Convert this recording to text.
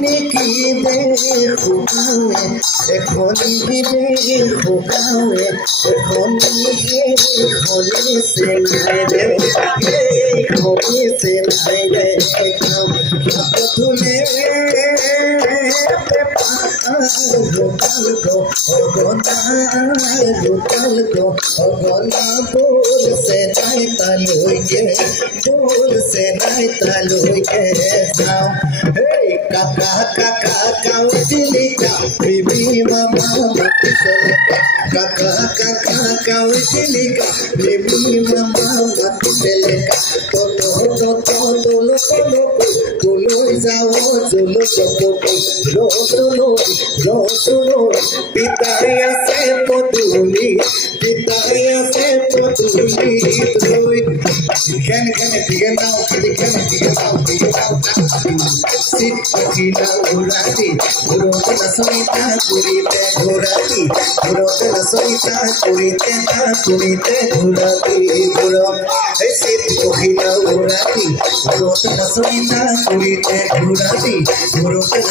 নিকিবে শুকাৱে এখনিবে শুকাৱে এখনিবে হলিছে নাই ৰে হলিছে নাই ৰে পথুলে গোপালকো অগনা বলছে নাই তালৈকে যাওঁ হেই কাকা কাকা কাউচিলিকা বিবি মামা মাতিছে কাকা কাকা কাউচিলিকা বিবি মামা মাতিছে তোলৈ যাওঁ ৰচলৈ পিতাই আছে পদূলি লৈ কেনে নাও চিট পাখিলা ঘোৰাতি ঘূৰতে নাচনিতা কৰিতে ঘোৰাতি ঘোৰাতি এই চিট পখিলা ঘোৰাতি ঘূৰতে নাচনিতা কৰিতে ঘোৰাতি ঘোৰাতি